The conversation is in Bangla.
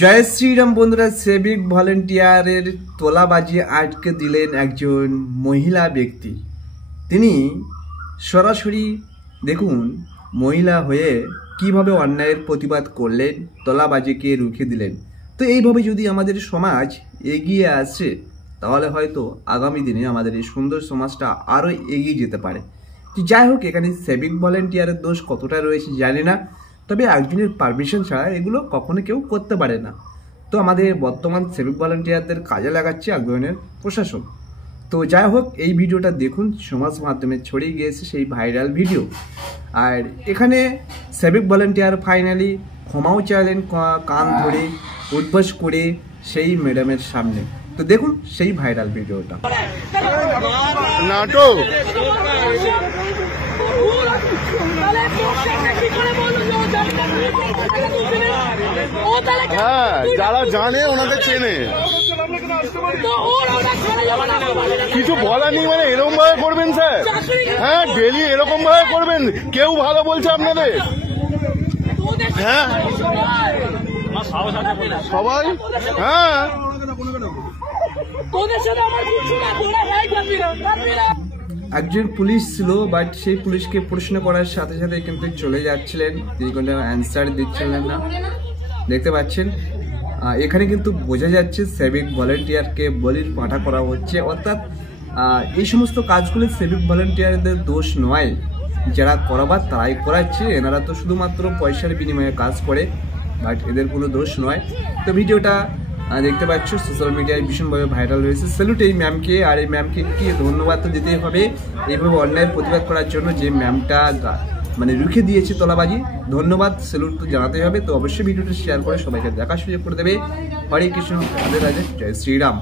জয় শ্রীরাম বন্ধুরা, সিভিক ভলেন্টিয়ারের তোলাবাজি আটকে দিলেন একজন মহিলা ব্যক্তি। তিনি সরাসরি দেখুন মহিলা হয়ে কিভাবে অন্যায়ের প্রতিবাদ করলেন, তোলাবাজিকে রুখে দিলেন। তো এইভাবে যদি আমাদের সমাজ এগিয়ে আসে তাহলে হয়তো আগামী দিনে আমাদের এই সুন্দর সমাজটা আরও এগিয়ে যেতে পারে। যাই হোক, এখানে সিভিক ভলেন্টিয়ারের দোষ কতটা রয়েছে জানি না, তবে একজনের পারমিশন ছাড়া এগুলো কখনো কেউ করতে পারে না। তো আমাদের বর্তমান সিভিক ভলেন্টিয়ারদের কাজে লাগাচ্ছে একজনের প্রশাসন। তো যাই হোক, এই ভিডিওটা দেখুন, সমাজ মাধ্যমে ছড়িয়ে গিয়েছে সেই ভাইরাল ভিডিও। আর এখানে সিভিক ভলেন্টিয়ার ফাইনালি ক্ষমাও চাইলেন কান ধরে উদ্বাস করে সেই ম্যাডামের সামনে। তো দেখুন সেই ভাইরাল ভিডিওটা। নাটক হ্যাঁ, যারা জানে ওনাদের চেনে, কিছু বলার নেই। মানে এরকম ভাবে করবেন স্যার? হ্যাঁ, ডেলি এরকম ভাবে করবেন? কেউ ভালো বলছে আপনাদের? হ্যাঁ সবাই, হ্যাঁ একজন পুলিশ ছিল, বাট সেই পুলিশকে প্রশ্ন করার সাথে সাথে কিন্তু চলে যাচ্ছিলেন, তিনি কোনো অ্যান্সার দিচ্ছিলেন না। দেখতে পাচ্ছেন এখানে কিন্তু বোঝা যাচ্ছে সিভিক ভলেন্টিয়ারকে বলির পাঠা করা হচ্ছে। অর্থাৎ এই সমস্ত কাজগুলো সিভিক ভলেন্টিয়ারদের দোষ নয়, যারা করাবার তারাই করাচ্ছে। এনারা তো শুধুমাত্র পয়সার বিনিময়ে কাজ করে, বাট এদের কোনো দোষ নয়। তো ভিডিওটা দেখতে পাচ্ছ সোশ্যাল মিডিয়ায় ভীষণভাবে ভাইরাল হয়েছে। স্যালুট এই ম্যামকে। আর এই ম্যামকে কি ধন্যবাদ তো দিতেই হবে এইভাবে অন্যায়ের প্রতিবাদ করার জন্য, যে ম্যামটা মানে রুখে দিয়েছে তোলাবাজি। ধন্যবাদ, স্যালুট তো জানাতেই হবে। তো অবশ্যই ভিডিওটা শেয়ার করে সবাইকে দেখার সুযোগ করে দেবে। হরে কৃষ্ণ, রাধে রাধে, জয় শ্রীরাম।